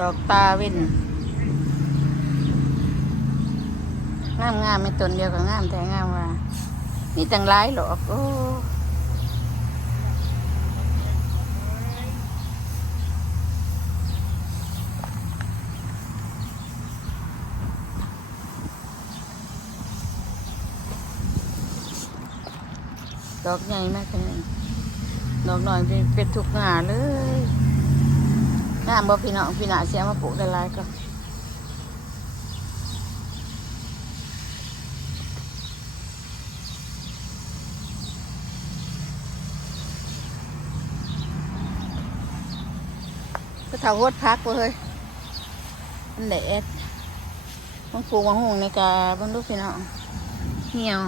ดอกตาเว้นงามงามไม่ตนเดียวกับงามแต่งามว่ามีตั้งหลายหรอกโอ้ดอกใหญ่มากเลยดอกหน่อยเป็นทุกงาเลย งามบ่พี่น้องพี่นาเสียมาปลูกได้หลายก็ก็เท่าโคตรพักเว้ยมันแดดมันปลูกมะฮุงในกาบางลูกพี่น้องเหี่ยว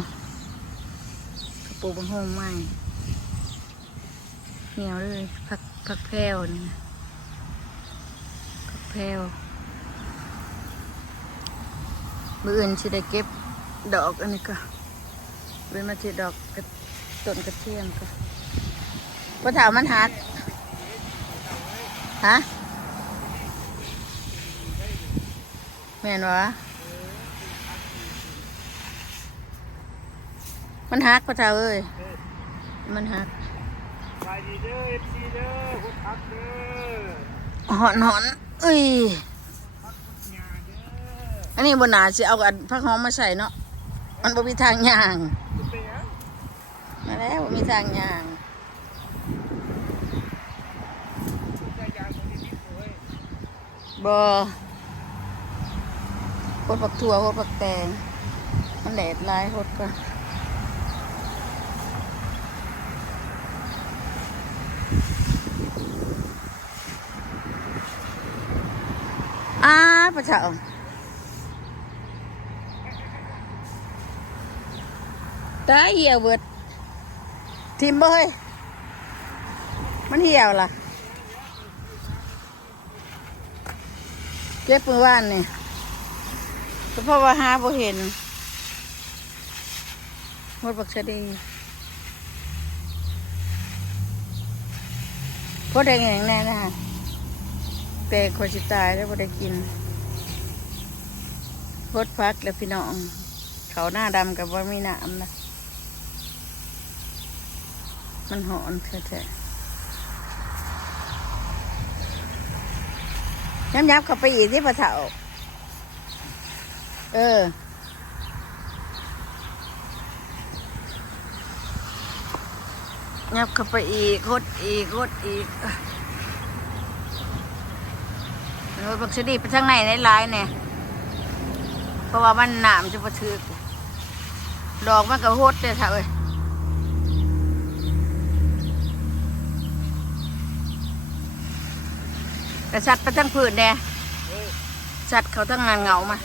ปลูกมะฮุงใหม่เหี่ยวเลยพักพักแพรวนี่นะ พักแพรวมืออื่นสิได้เก็บดอกอันนี้ก็เป็นมาที่ดอกกระต้นกระเทียมก็พอถามมันหักฮะแม่นวะมันหักปะเจ้าเอ้ยมันหักไปดีเด้อเอฟซีเด้อพุทธักเด้อหอนหอน เอ้ยพักพุทธญาเด้ออันนี้บนหนาสิเอาอันผักหอมมาใส่เนาะมันบ่มีทางย่าง มาแล้วบ่มีทางย่างพุทธญาตรงนี้นิดเว้ยบ่โคตรปักถั่วโคตรปักแตงมันแดดหลายโคตรก็ อ้าปะเจ้าตาเหี่ยวเบิดทิมบ่เฮ้ยมันเหี่ยวล่ะ เก็บมือว่านนี่ก็เพราะว่าหาบ่เห็นหมดบักชะดีพอได้แงแน่นะ แต่คนสิตายแล้วบ่ได้กินพดพักแล้วพี่น้อง เขาหน้าดำกับว่ามีน้ำนะมันหอนแท้ๆย้ำยับเข้าไปอีกที่ปะเถาเออ ยับเข้าไปอีกคดอีกคดอีก อ้ยบักสดีไปทางไหนในลายๆเนี่ยเพราะว่ามันหนามจะประทึกดอกมันก็โหดเลยค่ะเอ้ยกระชัดไปทั้งผืนแน่ชัดเขาทั้งงานเหงามา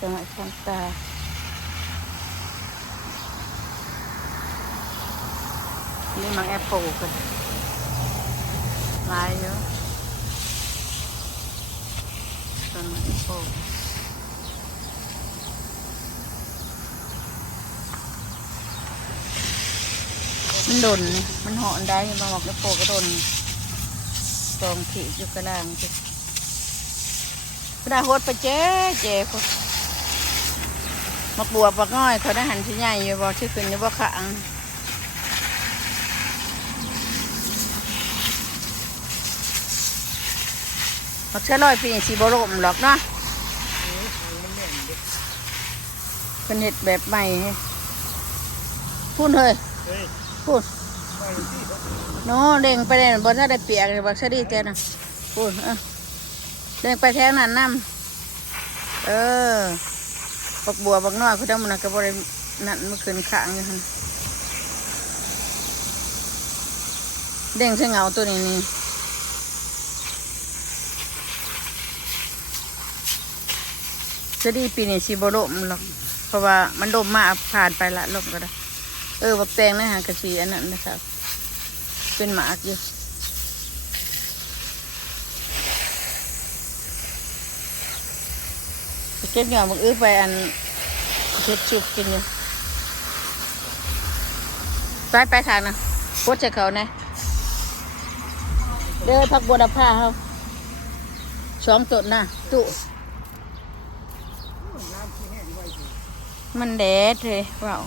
จังหวะช่างตานี่มันแอปเปิลกันลายเยอะต้นมันแอปเปิลมันดน มันหอนได้มาบอกแอปเปิลก็ดนตองขีดอยู่กระลางจ้ะพระดาโหดไปเจ๊เจ๊คน มาบวบปักง่อย เขาได้หันชิ้นใหญ่อยู่บอกชื่อขึ้นอยู่บ่ขังมักเชื่อลอยปีสีบรมหรอกเนาะมันแนนเป็นเห็ดแบบใหม่พูดเลยพูดโน้เด้งไปเลยบนถ้าได้เปียกเลยบักเชอรี่เจนะพูดเออเด้งไปแถวนั้นน้ำเออ บักบัวบักน้อยเขาได้มันก็บรินั่นเมื่อคืนข้างอยู่หั่นเด้งใส่เงาตัวนี้นี่เชอรี่ปีนี้สีบรมหรอกเพราะว่ามันดมมาผ่านไปละลมก็ได้ เออบักแตงนะฮะกระสีอันนั้นนะครับ เป็นหมากอยู่ไปเก็บหย่อนบักอื้อไปอันเช็ดชุบกินอยู่ไปไปทางนะโคตรจะเขานะเด้อพักบัวดาผ้าเขาสองต้นนะตุมันแดดเลยว้าว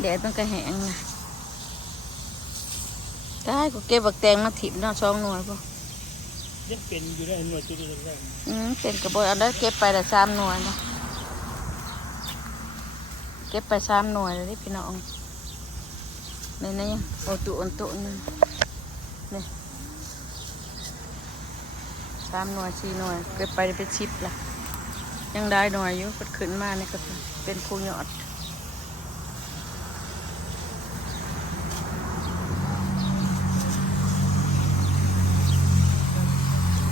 แดดมันก็แห้งนะได้กูเก็บบักแตงมาถิบเนาะสองหน่วยพอ ยังเป็นอยู่ได้หน่วยตัวเดียวได้อืมเป็นกระบอกอันนั้นเก็บไปละสามหน่วยนะเก็บไปสามหน่วยเลยพี่น้องนี่นี่โอตุอันตุนี่นี่สามหน่วยสี่หน่วยเก็บไปเป็นชิปละยังได้หน่วยอยู่ก็ขึ้นมาเนี่ยก็เป็นภูยอด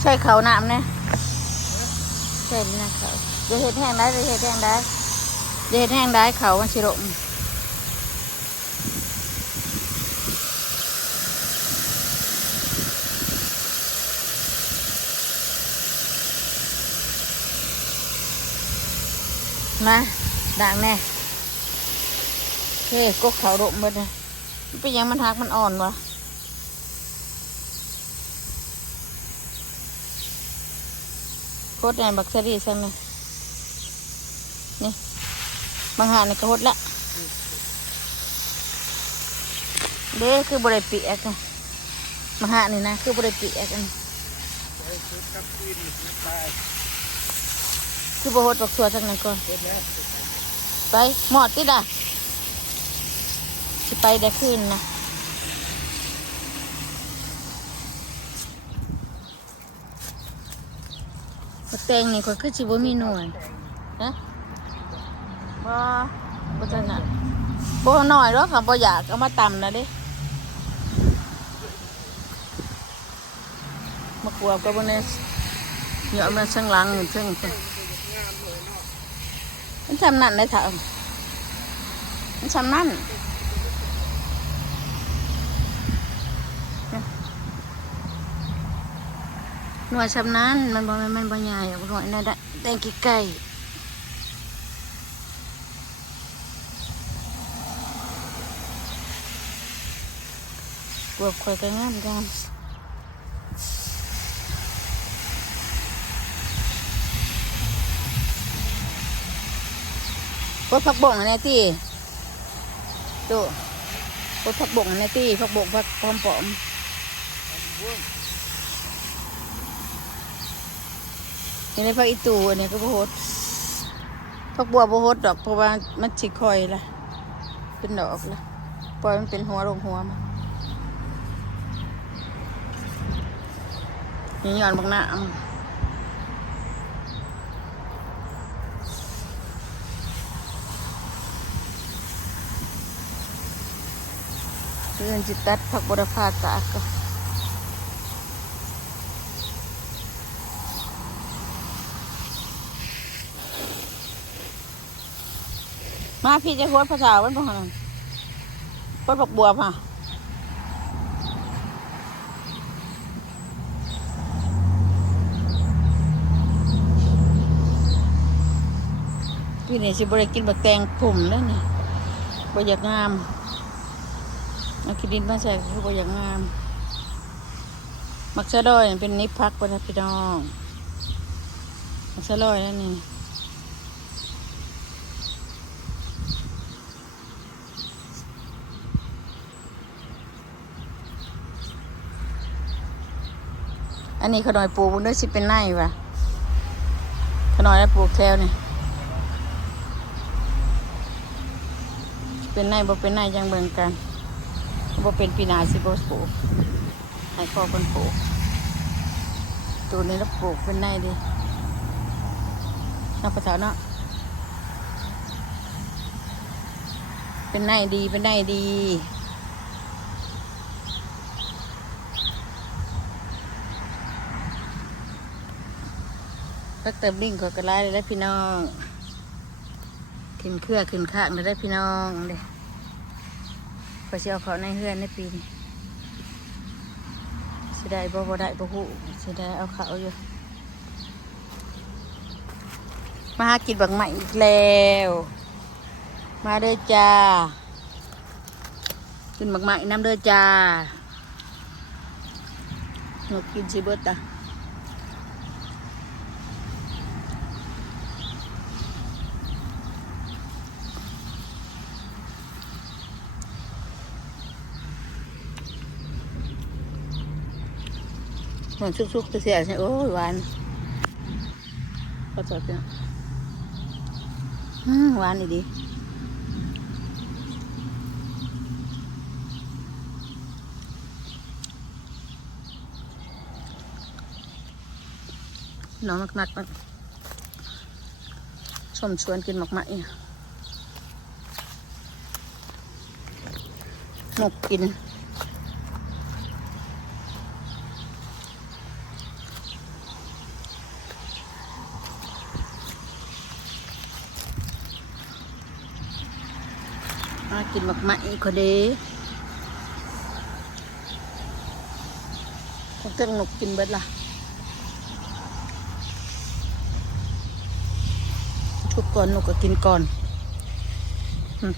ใช่เขาน้ำเนี่ยใช่นี่นะเขาเดี๋ยวเห็ดแห้งได้เดี๋ยวเห็ดแห้งได้เดี๋ยวเห็ดแห้งได้เขามันชิโรมมาด่างแน่เฮ้ยกกเขาดมหมดเลยมันเป็นหยังมันหักมันอ่อนวะ โคตรแอนบักเซรี่ใช่ไหมนี่บางหานี่ก็หดละเด้คือบริปีกอะบางหานี่นะ คือบริปีกกันไปชุดกับคืนไปคือบหดบักสัวจังนั้นก่อน ไปหมอดติดอะสิไปได้คืนนะบัก แตงนี่ก็คือสิบ่มีหน่วยฮะบ่บ่จังน่ะบ่หน่อยหรอกค่ะบ่อยากเอามาตำนะเด้มากลัวก็บ่แน่เดี๋ยวเอามาช่างหลังอยู่เชิงพุ่นมันทำนั่นได้ถ่ะมันทำนั่น หน่วยชำนาญมันบ่มันบ่ใหญ่หน่วยนั่นแหละแตงกี่ไก่บวบข่อยก็งามงามพวกผักบ่งอันนี้ที่ดูพวกผักบ่งอันนี้ที่ผักบ่งผักปอมปอม นี่ในผักอีตูอันนี้ก็บโหดผักบัวบโหดดอกเพราะว่ามันสิคอยละเป็นดอกละปล่อยมันเป็นหัวลงหัวมานี่ย้อนบักหน้าเพื่อนจิตตัดผักบดพาตากก็ มาพี่จะโคตรภาษาวันพวกนั้นโคตรผักบัวป่ะพี่นี่สิบริกินบักแตงผุ่มแล้วนี่บ่อยากงามเอาขี้ดินมาใส่คือบ่อยากงาม มักสะดอยเป็นนิพพักปนะพี่น้อง มักสะดอยนั่นนี่ นนี้ขนอยปลูกด้วยสิเป็นไนวะขนอยแล้วปลูกแถวนี่เป็นไนบ่เป็นไนยังเบิ่งกันบ่เป็นปีนาสิบ่ปลูกให้พ่อคนปลูกตัวนี้เราปลูกเป็นไงดีนักภาษาเนาะเป็นไงดีเป็นไงดีักเติมลิงขอกระไลเลยแล้วพี่น้อง ขึ้นเครือขึ้นข้างได้พี่น้องเด้พอเชียวเขาในเฮือนในปีนี้สิได้บ่บ่ได้บ่ฮู้สิได้เอาเขาอยู่ มาหากินบักใหม่อีกแล้ว มาเด้อจ้ากินบักใหม่น้ำเด้อจ้าหนกกินสิเบิดตา หอนชุกๆตัวเสียใช่โอ้หวานก็จอดเนี่ยหวานอีดีน้องมักมักมักชมชวนกินหมกไหมหมกกินากินหมกไหมก็ดีพวกเต้งหนกกินเบิดล่ะทุกก่อนหนกก็กินก่อนอืม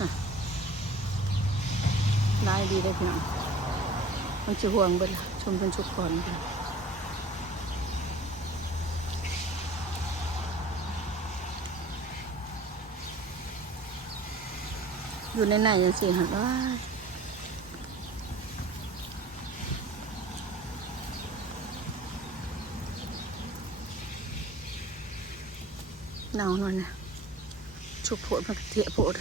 อะได้ดีเลยพี่น้อง มันจะห่วงเบิดล่ะชมเป็นชุกก่อนอยู่ในไหนยังสิหันว่าหนาวหน่อยนะชุกโผดมันก็เทียโผด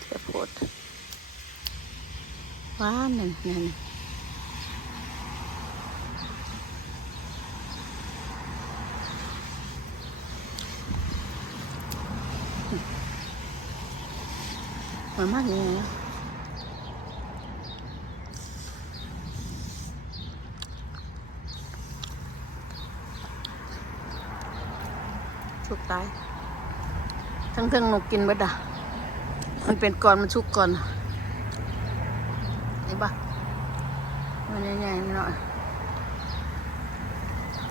เทียโผด ว้านนั่นนั่นมามากนี่นะชุกตาย ทั้งเทิงนกกินบัดอะ มันเป็นก่อน มันชุกก่อนปะ มันใหญ่ๆหน่อย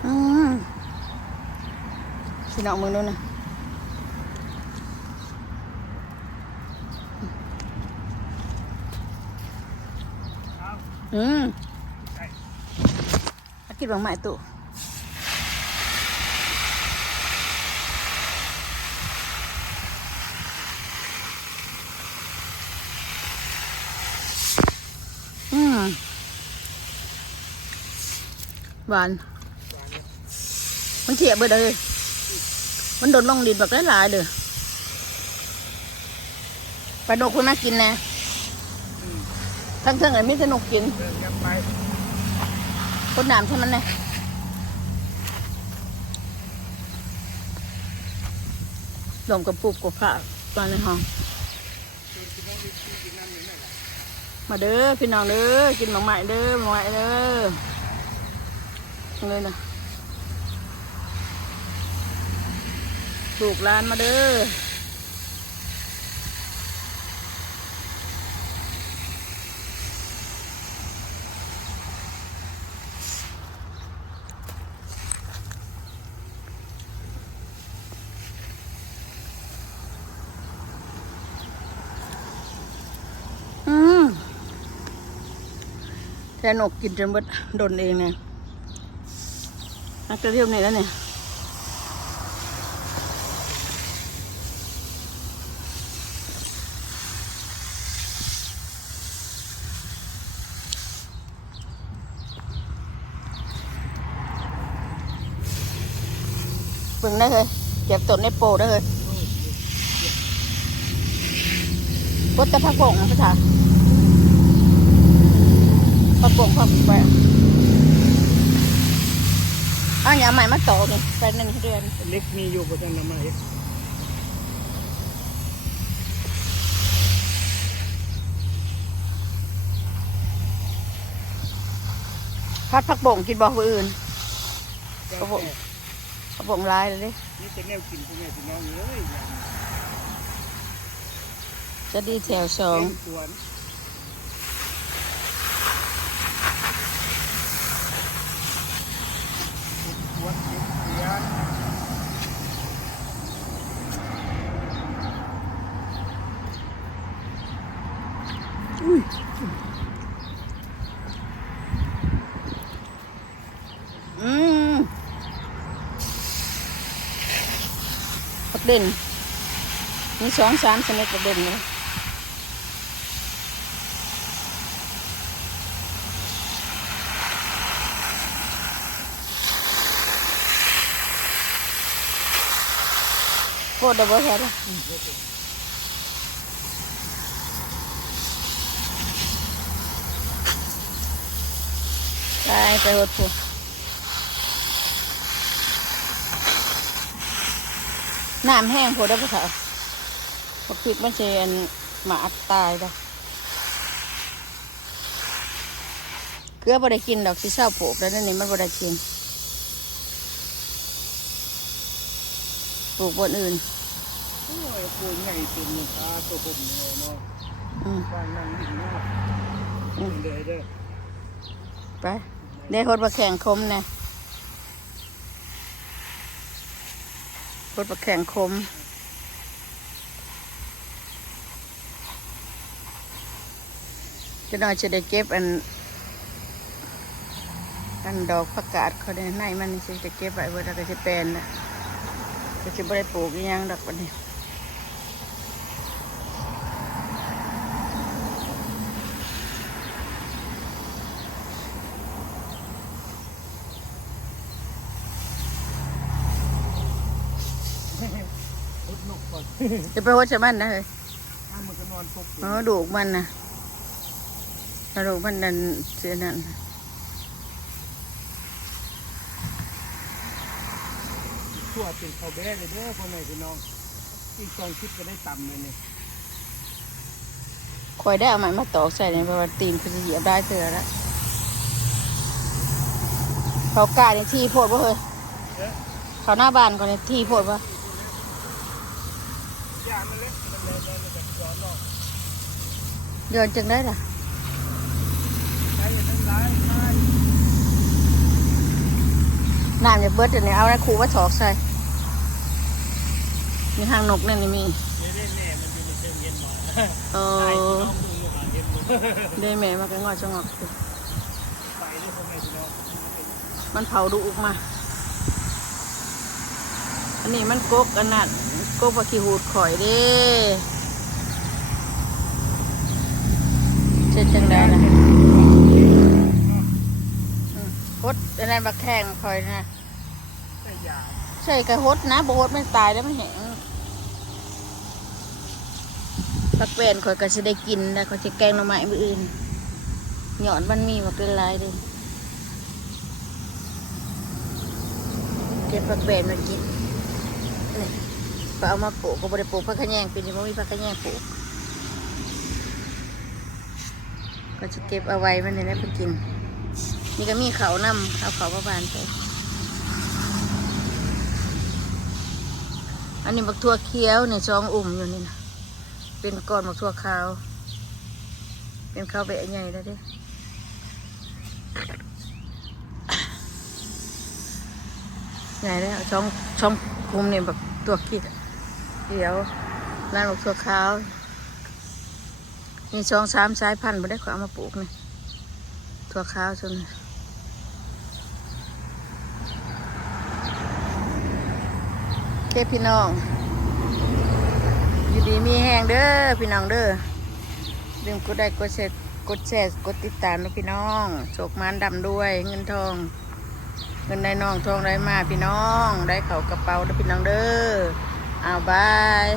อืมพี่น้องมึงดูนะอืมอากินบางไม้ตุอืม หวาน มันเทียบไปเลย มันโดนลงดินแบบหลายๆเลยปลาดกคุณน่ากินนะทั้งเทิงไอ้ไม่สนุกกินเดินกันไปคนน้ำใช่มันนะลมกับปุกกับผ้าตอนในห้อง มาเด้อพี่น้องเด้อกินหมากไม้เด้อหมากไม้เด้อ เลยนะลูกหลานมาเด้อแต่นกกินจนเบดโดนเองเนี่ย นักเที่ยวนี่แล้วเนี่ยเบิ่งได้เลยเก็บต้นในโปได้เลยกดแต่ผักบ่งนะพี่ชาผักบ่งผักแปะ อาอย่าใหม่มาโตนี่เป็นหนึ่งเดือนเล็กมีอยู่บนนั้นมาเล็กพัดพักโบ่งกินบอกผู้อื่นผักบ่งผักบ่งลายเลยดินี่จะแนวกินพวกแม่พี่น้องเลยจะดีแถวสอง เด่น มีสองสามชนิดผักเด่นเลยโคตรดับเบิลใช่ไหมไปไปหดผู้ น้ำแห้งผูได้ปะเถอะพวกพริกมันเชนหมาอัดตายดอกเกลือบ่ได้กินดอกที่เศร้าปลูกแล้วนั่นนี่มันบ่ได้กินปลูกบนอื่นโอ้ยปูใหญ่เต็มเลยตาตัวผมเนี่ยเนาะอืมบ้านนั่งหินเนาะอืมเด้อเด้อไปได้หดมาแข่งคมน รถประแข่งคม จะน่อยจะได้เก็บอัน อันดอกผักกาดเขาได้ในมันสิจะเก็บไว้เวลาจะเปลนนะก็จะไม่ได้ปลูกยังดอกวันนี้ พุดนกก่อน จะไปหดใช่มันนะเฮ้ยถ้ามันก็นอนปกอ๋อดูกมันนะถ้าดูกมันนั่นเสียนั่นชั่วเป็นข้าวแบ้เลยเด้อพ่อแม่พี่น้องอีกสองคลิปก็ได้ต่ำเลยเนี่ยคอยได้เอาไม้มาตอกใส่ในเพราะว่าตีนคือจะเหยียบได้เถื่อแล้วเขากล้าในที่โพดว่าเฮ้ยเอ๊ะเขาหน้าบ้านเขาในที่โพดว่า ย่ามันเล็กมันเลยเลยมันแบบย้อนหรอก โยนจึงได้ล่ะใช้ยังไงร้ายใช่น้ำจะเบิดเดี๋ยวนี้เอานะครูว่าถอกใส่ มีหางนกนั่นนี่มีเล่นแน่มันอยู่ในเชิงเย็นหน่อยเอใช่อน้องมึงมาเย็นมึงได้แม่มากันงอชะงอกไปเลยพ่อแม่พี่น้องมันเผาดูอุกมา อันนี้มันกกอันนั้นกกปลาขี้หูดข่อยเด้เจ็ดจังได้นะฮดอันนั้นบักแข้งข่อยนะใช่กระฮดนะบฮดไม่ตายแล้วมันแห้งผักเป็นข่อยก็จะได้กินแล้วข่อยจะแกงหน่อไม้มืออื่นหยอดมันมีมาเป็นลายเดิเก็บผักเป็นมากินนี่ก็เอามาปลูกก็บริปลูกผักขะแยงปีนี้ไม่มีผักขะแยงปลูก ก็จะเก็บเอาไว้มันนี่ได้ไปกิน นี่ก็มีเขาวนำเอาเขาประบานไป อันนี้บักทั่วเขี้ยวเนี่ยซองอุ่มอยู่นี่นะเป็นก้อนบักทั่วขาว เป็นข้าวเบะใหญ่แล้วด้ใหญ่แล้วช่องช่องคุมเนี่ยแบบตัวขีดเขียวนั่นบักทั่วขาว นี่ช่องสามสายพันธุ์มาได้ขวามาปลูกนี่ทั่วขาวจนเก็บพี่น้อง อยู่ดีมีแห้งเด้อพี่น้องเด้อลืมกดได้กดแชร์กดแชร์กดติดตามนะพี่น้องโชคมานดำด้วย เงินทอง เงินได้น้องทองได้มาพี่น้อง ได้เข่ากระเป๋าเด้อพี่น้องเด้ออ้าวบาย